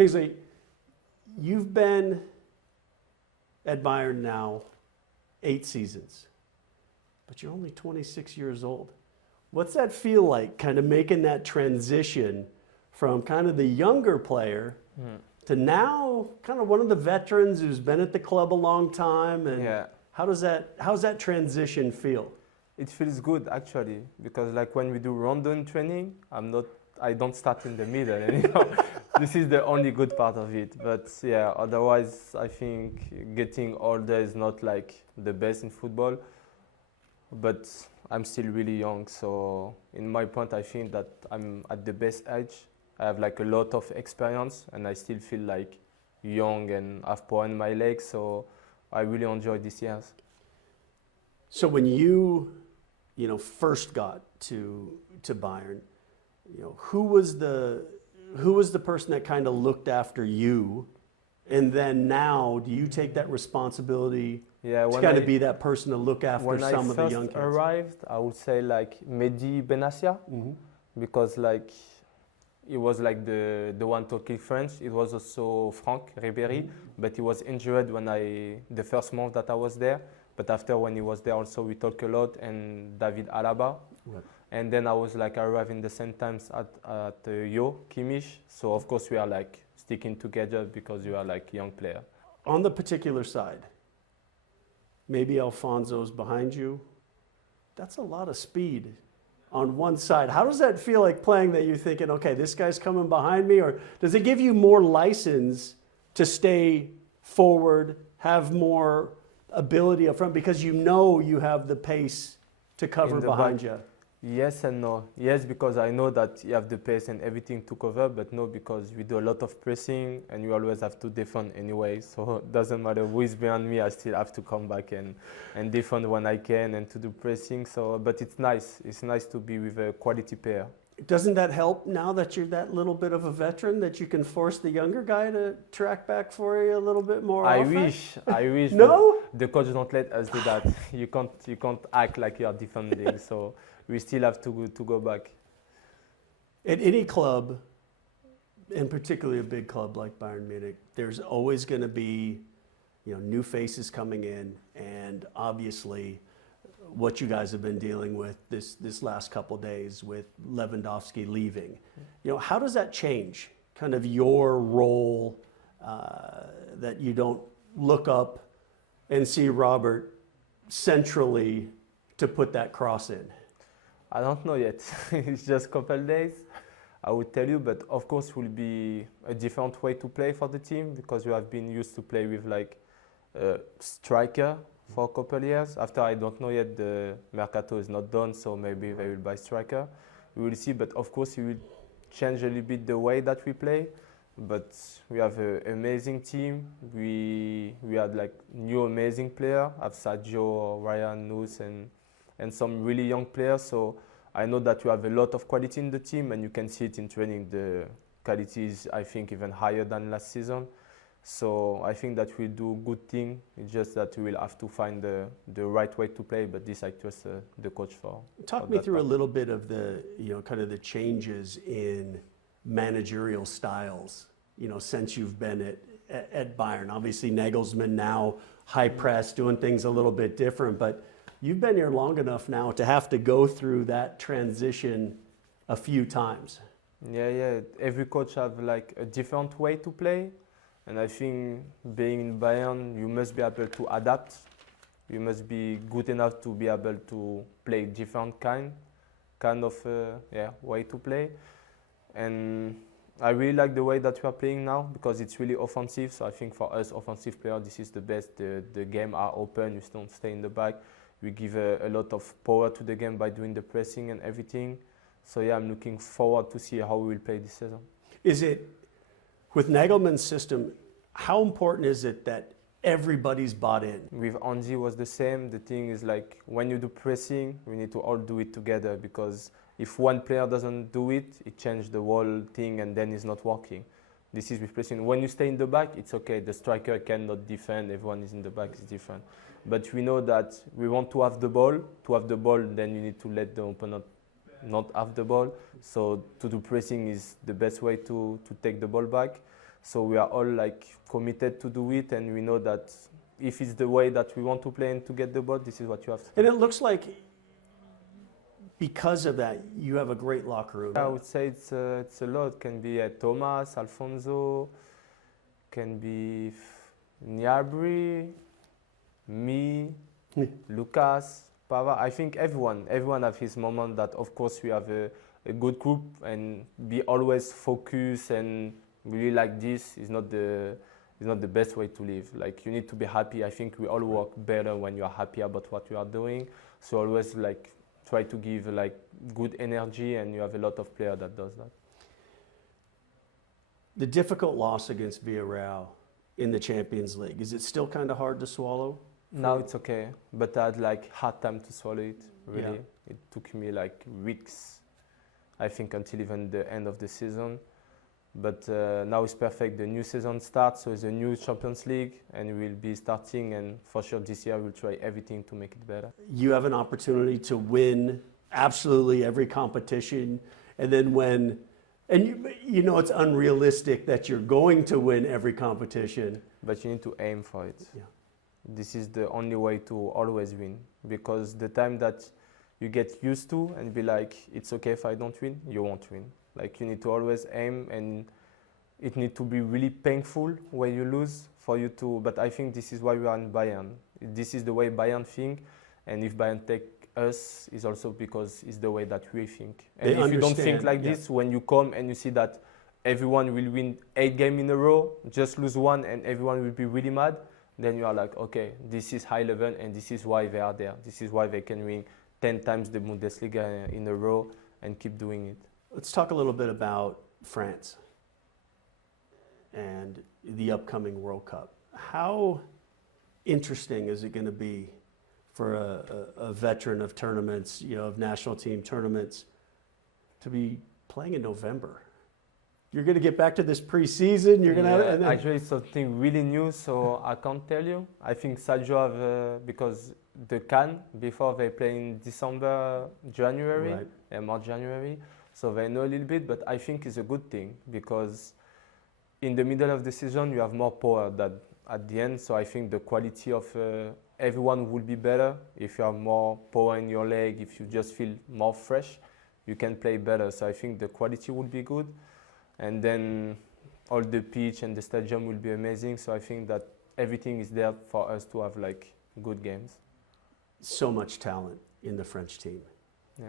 Kingsley, you've been at Bayern now 8 seasons, but you're only 26 years old. What's that feel like, kind of making that transition from kind of the younger player to now kind of one of the veterans who's been at the club a long time? And how's that transition feel? It feels good actually, because like when we do random training, I don't start in the middle anymore. This is the only good part of it. But yeah, otherwise I think getting older is not like the best in football. But I'm still really young, so in my point I think that I'm at the best age. I have like a lot of experience and I still feel like young and have power in my legs, so I really enjoy these years. So when you first got to Bayern, who was the person that kind of looked after you, and then now do you take that responsibility to kind of be that person to look after some of the young kids? When I first arrived, I would say like Mehdi Benassia, because like he was like the one talking French. It was also Franck Ribéry, but he was injured when the first month that I was there. But after, when he was there also, we talked a lot, and David Alaba. Right. And then I was like, I arrived in the same times at Yo, Kimmich. So of course we are like sticking together because you are like young player. On the particular side, maybe Alfonso's behind you. That's a lot of speed on one side. How does that feel like playing that you're thinking, okay, this guy's coming behind me? Or does it give you more license to stay forward, have more ability up front because you have the pace to cover behind you? Yes and no. Yes, because I know that you have the pace and everything to cover, but no, because we do a lot of pressing and you always have to defend anyway. So it doesn't matter who is behind me, I still have to come back and defend when I can and to do pressing. So, but it's nice. It's nice to be with a quality player. Doesn't that help now that you're that little bit of a veteran, that you can force the younger guy to track back for you a little bit more often? I wish. No? The coach don't let us do that. You can't act like you are defending. So we still have to go back. At any club, and particularly a big club like Bayern Munich, there's always going to be, new faces coming in, and obviously what you guys have been dealing with this last couple of days with Lewandowski leaving. How does that change kind of your role, that you don't look up and see Robert centrally to put that cross in? I don't know yet. It's just a couple of days. I would tell you, but of course it will be a different way to play for the team because we have been used to play with like a striker for a couple of years. After, I don't know yet, the Mercato is not done, so maybe they will buy striker. We will see, but of course we will change a little bit the way that we play. But we have an amazing team. We had like new amazing players. Have Sadio, Ryan, Nus, and some really young players. So I know that you have a lot of quality in the team, and you can see it in training. The quality is, I think, even higher than last season. So I think that we'll do a good thing. It's just that we will have to find the right way to play, but this I trust the coach for. Talk me through a little bit of the, kind of the changes in managerial styles, since you've been at Bayern. Obviously Nagelsmann now, high press, doing things a little bit different, but you've been here long enough now to have to go through that transition a few times. Yeah. Every coach have like a different way to play. And I think being in Bayern, you must be able to adapt. You must be good enough to be able to play different kind of way to play. And I really like the way that we are playing now because it's really offensive. So I think for us, offensive players, this is the best. The game are open. You don't stay in the back. We give a lot of power to the game by doing the pressing and everything. So yeah, I'm looking forward to see how we will play this season. Is it, with Nagelmann's system, how important is it that everybody's bought in? With Andy was the same. The thing is like when you do pressing, we need to all do it together because if one player doesn't do it, it changes the whole thing and then it's not working. This is with pressing. When you stay in the back, it's okay. The striker cannot defend. Everyone is in the back. It's different. But we know that we want to have the ball. To have the ball, then you need to let the opponent not have the ball. So to do pressing is the best way to take the ball back. So we are all like committed to do it, and we know that if it's the way that we want to play and to get the ball, this is what you have to do. And it looks like because of that, you have a great locker room. I would say it's a lot. Can be Thomas, Alfonso, can be Niabri, me, Lucas, Pava. I think everyone have his moment that, of course, we have a good group, and be always focused and really like this is not the best way to live. Like, you need to be happy. I think we all work better when you are happy about what you are doing. So always like try to give like good energy, and you have a lot of players that does that. The difficult loss against Villarreal in the Champions League, is it still kind of hard to swallow? Now it's okay, but I had like hard time to swallow it, really. Yeah. It took me like weeks, I think, until even the end of the season. But now it's perfect. The new season starts, so it's a new Champions League, and we'll be starting, and for sure this year we'll try everything to make it better. You have an opportunity to win absolutely every competition, and then you know it's unrealistic that you're going to win every competition. But you need to aim for it. Yeah. This is the only way to always win, because the time that you get used to and be like, it's okay if I don't win, you won't win. Like, you need to always aim, and it needs to be really painful when you lose for you to. But I think this is why we are in Bayern. This is the way Bayern think, and if Bayern take us, is also because it's the way that we think. And if you don't think like this, when you come and you see that everyone will win 8 games in a row, just lose one, and everyone will be really mad, then you are like, okay, this is high level, and this is why they are there. This is why they can win 10 times the Bundesliga in a row and keep doing it. Let's talk a little bit about France and the upcoming World Cup. How interesting is it going to be for a veteran of tournaments, of national team tournaments, to be playing in November? You're going to get back to this preseason. You're going to actually something really new, so I can't tell you. I think Sadio have because the CAN before they play in December, January, Right. and March, January. So they know a little bit, but I think it's a good thing, because in the middle of the season you have more power than at the end. So I think the quality of everyone will be better. If you have more power in your leg, if you just feel more fresh, you can play better. So I think the quality will be good, and then all the pitch and the stadium will be amazing. So I think that everything is there for us to have like good games. So much talent in the French team. Yeah.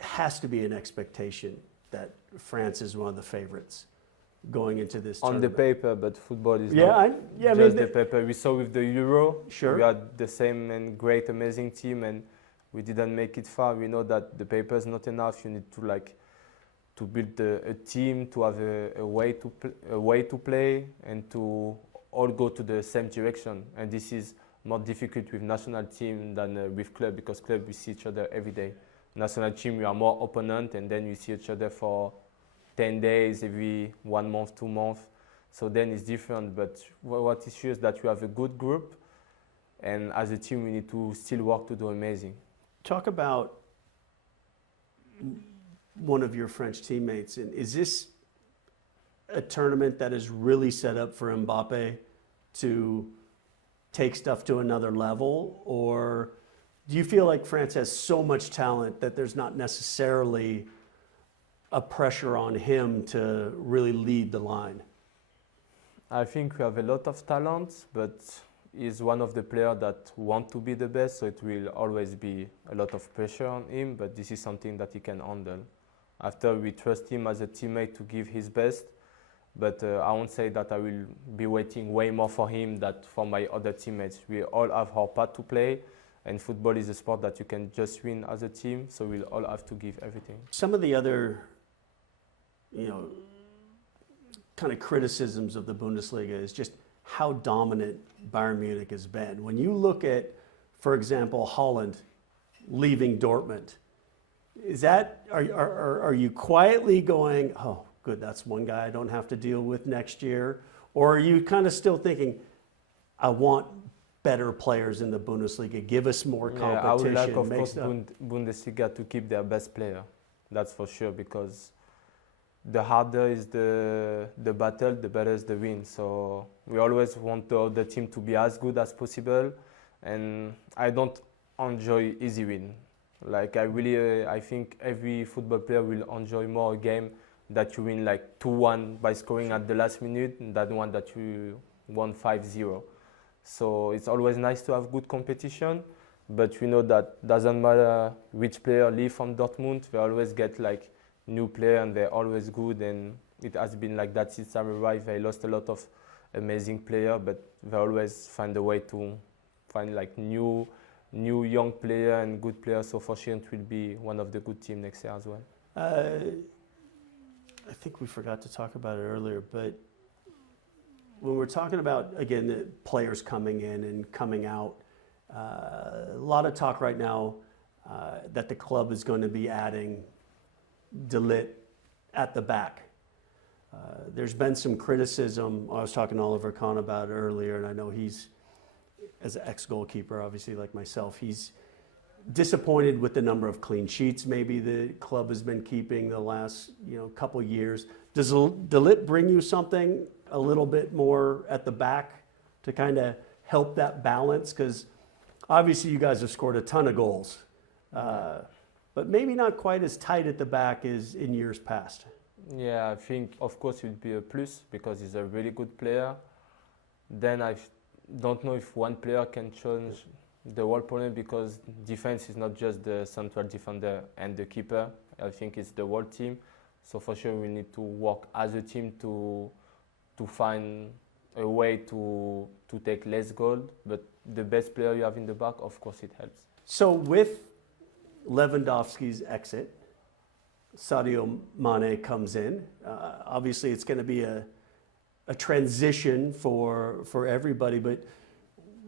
Has to be an expectation that France is one of the favorites going into this On tournament. the paper, but football is I just mean, the paper. We saw with the Euro, Sure. we had the same and great, amazing team, and we didn't make it far. We know that the paper is not enough. You need to build a team, to have a way to play, and to all go to the same direction. And this is more difficult with national team than with club, because club we see each other every day. National team, we are more opponent, and then we see each other for 10 days, every 1 month, 2 months. So then it's different. But what is sure is that we have a good group, and as a team, we need to still work to do amazing. talk about one of your French teammates. And is this a tournament that is really set up for Mbappe to take stuff to another level? Or do you feel like France has so much talent that there's not necessarily a pressure on him to really lead the line? I think we have a lot of talent, but he's one of the players that want to be the best, so it will always be a lot of pressure on him, but this is something that he can handle. After we trust him as a teammate to give his best, but I won't say that I will be waiting way more for him than for my other teammates. We all have our part to play, and football is a sport that you can just win as a team, so we'll all have to give everything. Some of the other, kind of criticisms of the Bundesliga is just how dominant Bayern Munich has been. When you look at, for example, Holland leaving Dortmund, are you quietly going, oh, good, that's one guy I don't have to deal with next year? Or are you kind of still thinking, I want better players in the Bundesliga, give us more competition? I would like, of course, Bundesliga to keep their best player. That's for sure, because the harder is the battle, the better is the win. So we always want the team to be as good as possible, and I don't enjoy easy win. Like I think every football player will enjoy more a game that you win like 2-1 by scoring at the last minute than one that you won 5-0. So it's always nice to have good competition, but we know that doesn't matter which player leave from Dortmund, they always get like new player and they're always good, and it has been like that since I arrived. They lost a lot of amazing players, but they always find a way to find like new young player and good players. So for sure it will be one of the good teams next year as well. I think we forgot to talk about it earlier, but when we're talking about, again, the players coming in and coming out, a lot of talk right now that the club is going to be adding De Ligt at the back. There's been some criticism. I was talking to Oliver Kahn about it earlier, and I know he's, as an ex-goalkeeper, obviously like myself, he's disappointed with the number of clean sheets maybe the club has been keeping the last couple years. Does De Ligt bring you something a little bit more at the back to kind of help that balance? Because obviously you guys have scored a ton of goals, but maybe not quite as tight at the back as in years past. Yeah, I think of course it would be a plus because he's a really good player. Then I don't know if one player can change the whole problem, because defense is not just the central defender and the keeper. I think it's the whole team. So for sure we need to work as a team to find a way to take less goal. But the best player you have in the back, of course it helps. So with Lewandowski's exit, Sadio Mane comes in. Obviously it's going to be a transition for everybody, but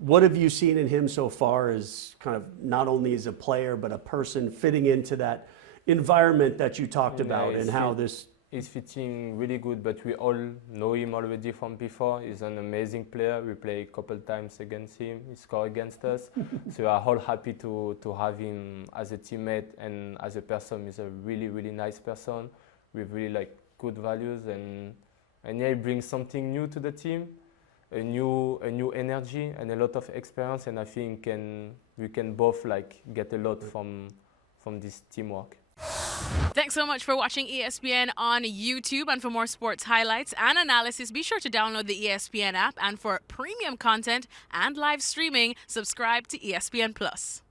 what have you seen in him so far as kind of not only as a player, but a person fitting into that environment that you talked about, and how this... He's fitting really good, but we all know him already from before. He's an amazing player. We play a couple times against him. He scored against us. So we are all happy to have him as a teammate, and as a person. He's a really, really nice person with really like good values, and yeah, he brings something new to the team. A new energy and a lot of experience, and I think we can both like get a lot from this teamwork. Thanks so much for watching ESPN on YouTube, and for more sports highlights and analysis, be sure to download the ESPN app, and for premium content and live streaming, subscribe to ESPN Plus.